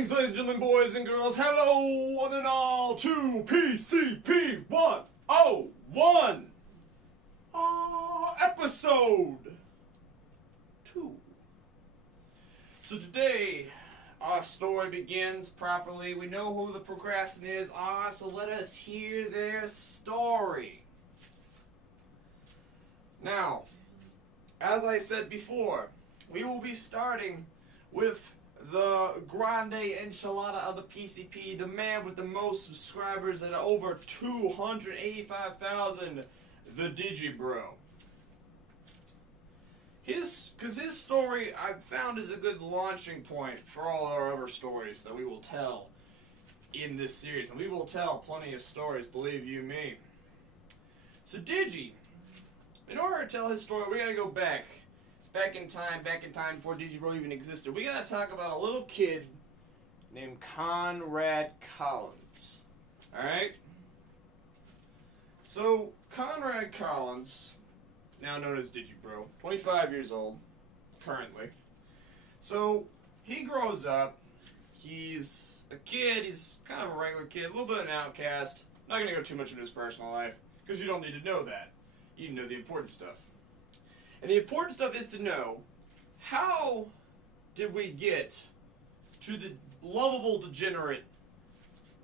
Greetings, ladies and gentlemen, boys and girls. Hello, one and all, to PCP 101. Episode 2. So today, our story begins properly. We know who the procrastinators are, so let us hear their story. Now, as I said before, we will be starting with the grande enchilada of the PCP, the man with the most subscribers at over 285,000, the Digibro. His story I've found is a good launching point for all our other stories that we will tell in this series. And we will tell plenty of stories, believe you me. So Digi, in order to tell his story, we gotta go back in time before Digibro even existed. We gotta talk about a little kid named Conrad Collins. Alright? So, Conrad Collins, now known as Digibro, 25 years old, currently. So, he grows up, he's a kid, he's kind of a regular kid, a little bit of an outcast. Not gonna go too much into his personal life, because you don't need to know that. You need to know the important stuff. And the important stuff is to know, how did we get to the lovable degenerate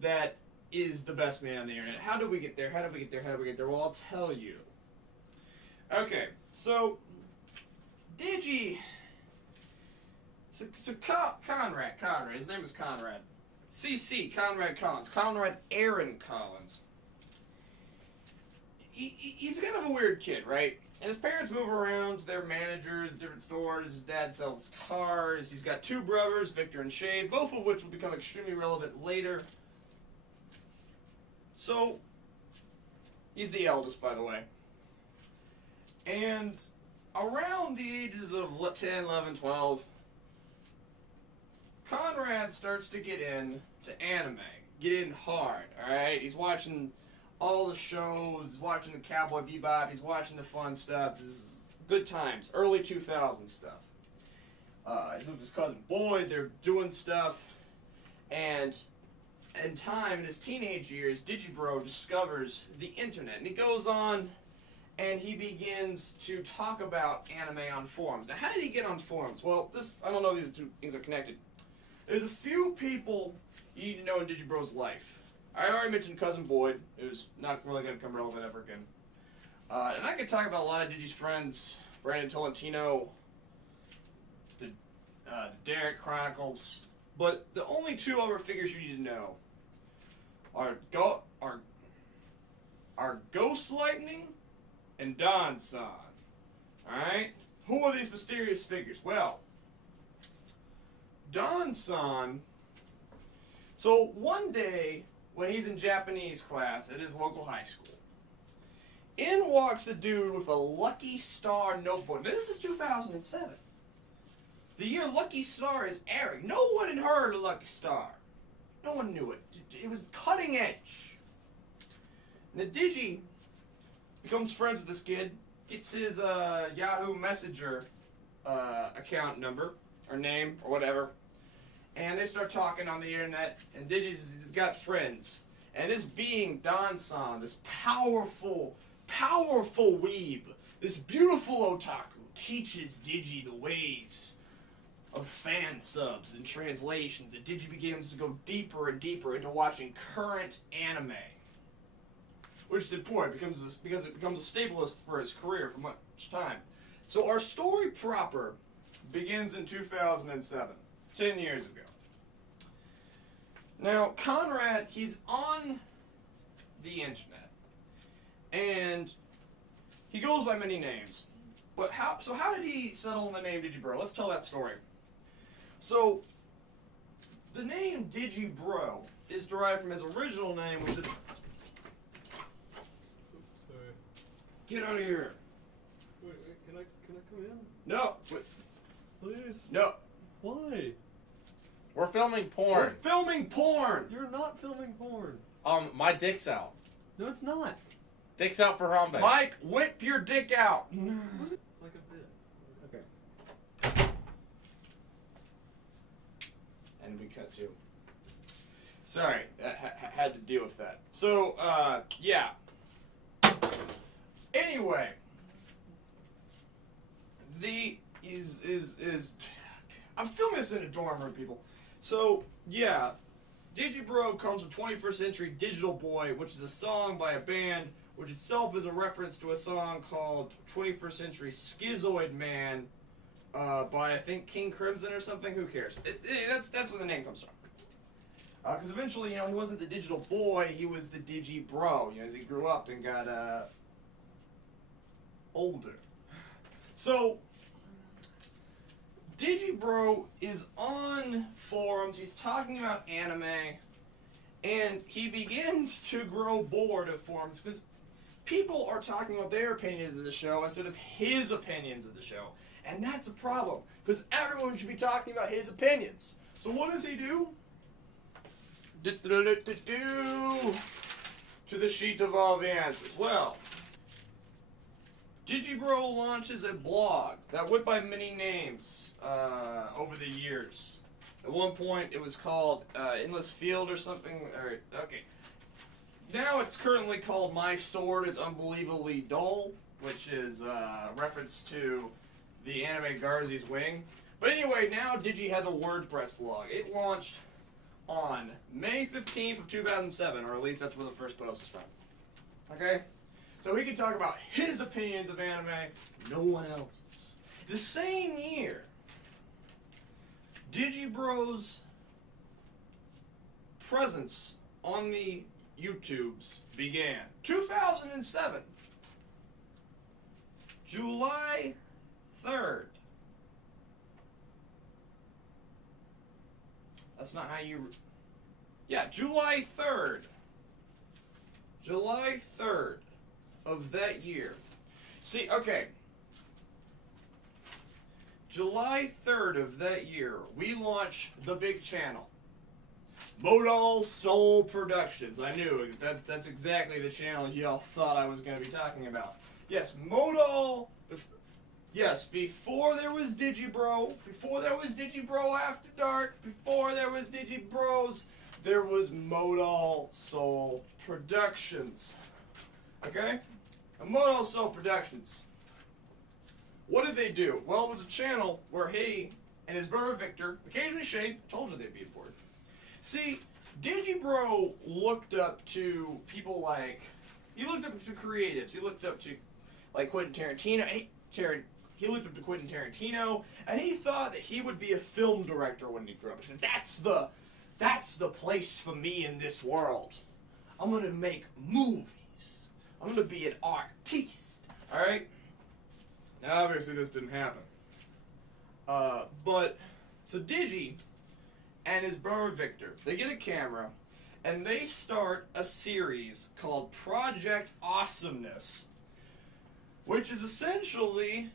that is the best man on the internet? How did we get there? How did we get there? How did we get there? Well, I'll tell you. Okay, so Digi, Conrad, his name is Conrad. CC, Conrad Collins, Conrad Aaron Collins. He's kind of a weird kid, right? And his parents move around, they're managers at different stores, his dad sells cars, he's got two brothers, Victor and Shade, both of which will become extremely relevant later. So, he's the eldest, by the way. And around the ages of 10, 11, 12, Conrad starts to get into anime, get in hard, alright? He's watching all the shows, he's watching the Cowboy Bebop, he's watching the fun stuff. This is good times, early 2000s stuff. He's with his cousin Boyd, they're doing stuff, and in time, in his teenage years, Digibro discovers the internet, and he goes on and he begins to talk about anime on forums. Now, how did he get on forums? Well, I don't know if these two things are connected. There's a few people you need to know in Digibro's life. I already mentioned Cousin Boyd, who's not really going to become relevant ever again. And I could talk about a lot of Digi's friends, Brandon Tolentino, the Derek Chronicles, but the only two other figures you need to know are Ghost Lightning and Don-san. Alright? Who are these mysterious figures? Well, Don-san, so one day, when he's in Japanese class at his local high school, in walks a dude with a Lucky Star notebook. Now, this is 2007. The year Lucky Star is airing. No one had heard of Lucky Star. No one knew it. It was cutting edge. Now, Digi becomes friends with this kid, gets his Yahoo Messenger account number, or name, or whatever, and they start talking on the internet, and Digi's got friends. And this being Don-san, this powerful weeb, this beautiful otaku, teaches Digi the ways of fan subs and translations, and Digi begins to go deeper and deeper into watching current anime. Which is important, because it becomes a stabilist for his career for much time. So our story proper begins in 2007, 10 years ago. Now, Conrad, he's on the internet, and he goes by many names. But how did he settle on the name Digibro? Let's tell that story. So, the name Digibro is derived from his original name, which is... Sorry. Get out of here. Wait, can I come in? No. Wait. Please? No. Why? We're filming porn. We're filming porn. You're not filming porn. My dick's out. No, it's not. Dick's out for Harambe. Mike, whip your dick out. It's like a bit. Okay. And we cut to. Sorry, had to deal with that. So, yeah. Anyway, I'm filming this in a dorm room, people. So, yeah, Digibro comes from 21st Century Digital Boy, which is a song by a band, which itself is a reference to a song called 21st Century Schizoid Man, by, I think, King Crimson or something. Who cares? That's where the name comes from. Because eventually, he wasn't the digital boy, he was the Digibro, as he grew up and got, older. So, Digibro is on forums, he's talking about anime, and he begins to grow bored of forums, because people are talking about their opinions of the show instead of his opinions of the show. And that's a problem, because everyone should be talking about his opinions. So what does he do? To the sheet of all the answers. Well, Digibro launches a blog that went by many names over the years. At one point, it was called Endless Field or something. Okay. Now it's currently called My Sword is Unbelievably Dull, which is a reference to the anime Garzy's Wing. But anyway, now Digi has a WordPress blog. It launched on May 15th of 2007, or at least that's where the first post is from. Okay? So he can talk about his opinions of anime, no one else's. The same year, Digibro's presence on the YouTubes began. 2007. July 3rd. That's not how you... Yeah, July 3rd. July 3rd of that year. See, okay. July 3rd of that year, we launched the big channel. Modal Soul Productions. I knew that's exactly the channel y'all thought I was going to be talking about. Yes, Modal... Yes, before there was Digibro, before there was Digibro After Dark, before there was Digibros, there was Modal Soul Productions. Okay? And Modal Soul Productions. What did they do? Well, it was a channel where he and his brother Victor, occasionally Shade, told you they'd be important. See, Digibro looked up to people like, he looked up to creatives, he looked up to, like, Quentin Tarantino, he looked up to Quentin Tarantino, and he thought that he would be a film director when he grew up. He said, that's the place for me in this world. I'm gonna make movies. I'm gonna be an artiste. Alright? Now, obviously this didn't happen. So Digi and his brother Victor, they get a camera, and they start a series called Project Awesomeness, which is essentially,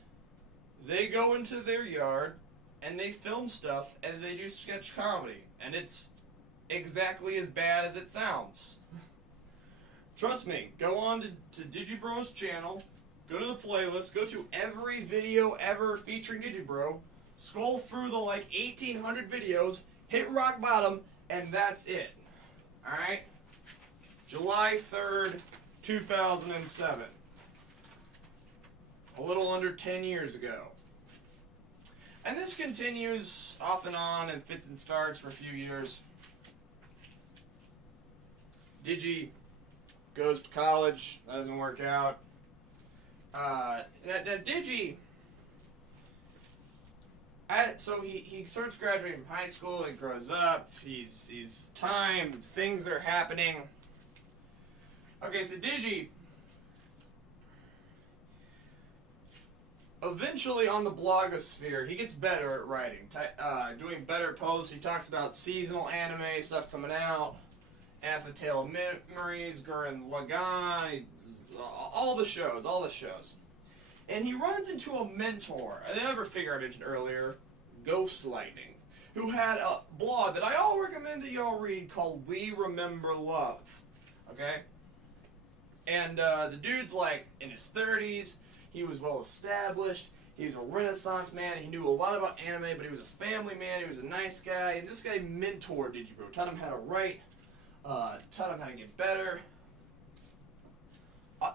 they go into their yard, and they film stuff, and they do sketch comedy, and it's exactly as bad as it sounds. Trust me, go on to Digibro's channel, go to the playlist, go to every video ever featuring Digibro, scroll through the like 1,800 videos, hit rock bottom, and that's it. Alright? July 3rd, 2007. A little under 10 years ago. And this continues off and on and fits and starts for a few years. Digi goes to college, that doesn't work out. Now Digi, so he starts graduating from high school, he grows up, he's time, things are happening. Okay, so Digi, eventually on the blogosphere, he gets better at writing, doing better posts. He talks about seasonal anime stuff coming out, Alpha Tale of Memories, Gurren Lagann, all the shows. And he runs into a mentor, another figure I mentioned earlier, Ghost Lightning, who had a blog that I all recommend that y'all read called We Remember Love. Okay? And the dude's like in his 30s, he was well established, He's a Renaissance man. He knew a lot about anime, but he was a family man. He was a nice guy. And this guy mentored Digibro, taught him how to write, taught him how to get better.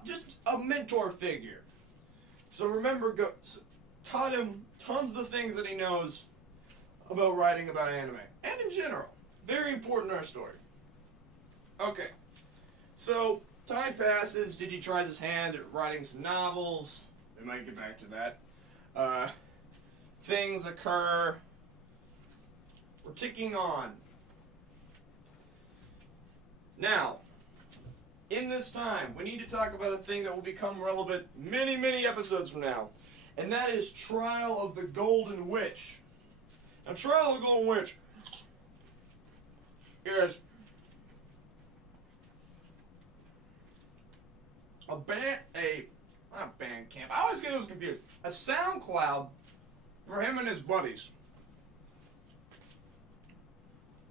Just a mentor figure. So remember, taught him tons of the things that he knows about writing about anime. And in general. Very important in our story. Okay. So, time passes. Digi tries his hand at writing some novels. We might get back to that. Things occur. We're ticking on. Now, in this time, we need to talk about a thing that will become relevant many, many episodes from now. And that is Trial of the Golden Witch. Now, Trial of the Golden Witch is not band camp. I always get those confused. A SoundCloud for him and his buddies,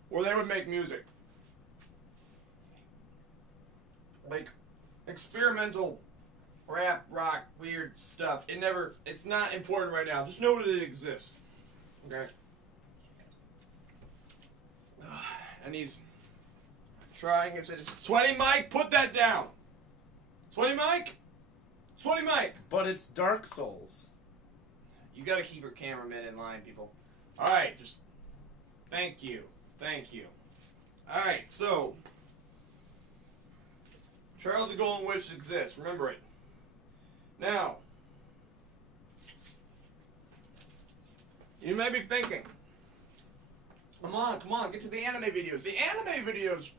where they would make music, like experimental rap, rock, weird stuff. It's not important right now. Just know that it exists. Okay. And he's trying to say, Sweaty Mike, put that down. Sweaty Mike? Sweaty Mike. But it's Dark Souls. You gotta keep your cameraman in line, people. Alright, just thank you. Thank you. Alright, so Trial of the Golden Witch exists. Remember it. Now, you may be thinking, come on, get to the anime videos. The anime videos,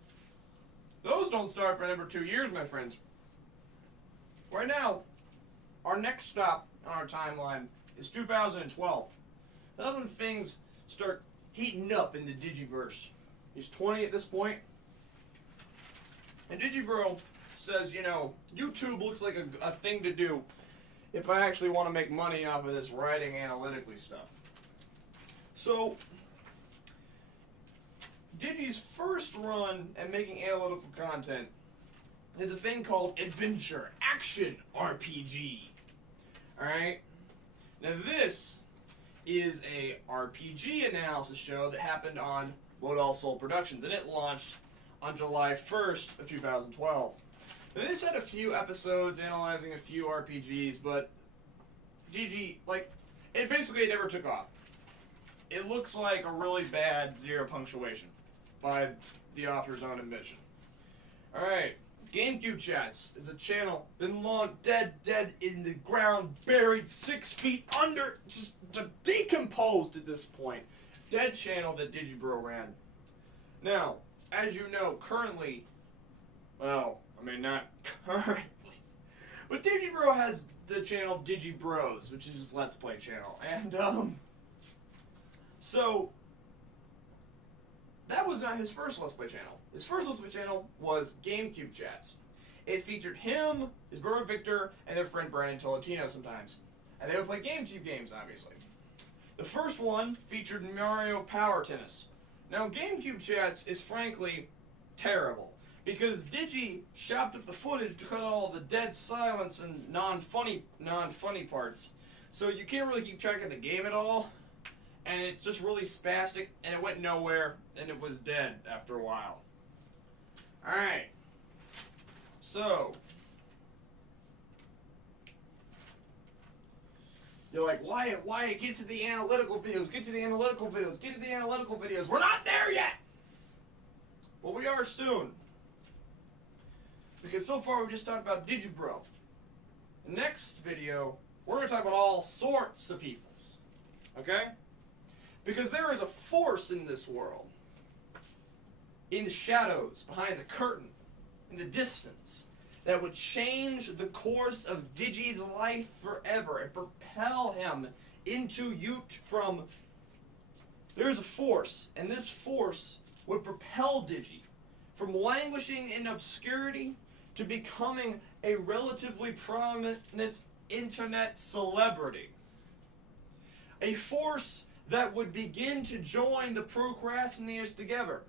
those don't start for another 2 years, my friends. Right now, our next stop on our timeline is 2012. That's when things start heating up in the Digiverse. He's 20 at this point. And Digibro says, you know, YouTube looks like a thing to do if I actually want to make money off of this writing analytically stuff. So, Digi's first run at making analytical content is a thing called Adventure Action RPG. Alright? Now this is a RPG analysis show that happened on Modal Soul Productions, and it launched on July 1st of 2012. Now this had a few episodes analyzing a few RPGs, but Digi, it never took off. It looks like a really bad zero punctuation by the author's own admission. Alright, GameCube Chats is a channel, been long dead in the ground, buried 6 feet under, just decomposed at this point. Dead channel that Digibro ran. Now, as you know, currently, well, I mean not currently, but Digibro has the channel Digibros, which is his Let's Play channel, and so that was not his first Let's Play channel. His first Let's Play channel was GameCube Chats. It featured him, his brother Victor, and their friend Brandon Tolentino sometimes. And they would play GameCube games, obviously. The first one featured Mario Power Tennis. Now, GameCube Chats is frankly terrible, because Digi chopped up the footage to cut all the dead silence and non-funny parts. So you can't really keep track of the game at all. And it's just really spastic, and it went nowhere, and it was dead after a while. Alright. So, you're like, Wyatt, get to the analytical videos, get to the analytical videos, get to the analytical videos. We're not there yet! But we are soon. Because so far we've just talked about Digibro. The next video, we're going to talk about all sorts of peoples. Okay? Because there is a force in this world, in the shadows, behind the curtain, in the distance, that would change the course of Digi's life forever and propel him into from... There's a force, and this force would propel Digi from languishing in obscurity to becoming a relatively prominent internet celebrity. A force that would begin to join the procrastinators together.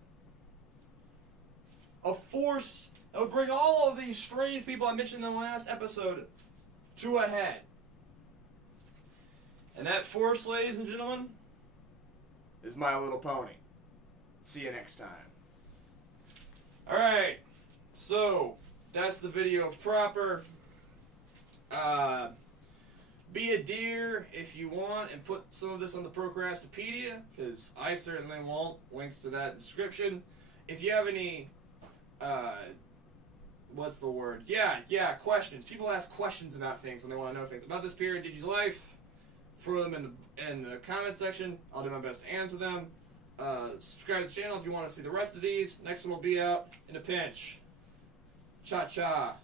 A force that would bring all of these strange people I mentioned in the last episode to a head. And that force, ladies and gentlemen, is My Little Pony. See you next time. Alright, so that's the video proper. Be a dear if you want and put some of this on the ProCrastiPedia, because I certainly won't. Links to that in the description. If you have any, what's the word? Yeah, questions. People ask questions about things and they want to know things about this period of Digi's life. Throw them in the comment section. I'll do my best to answer them. Subscribe to the channel if you want to see the rest of these. Next one will be out in a pinch. Cha-cha.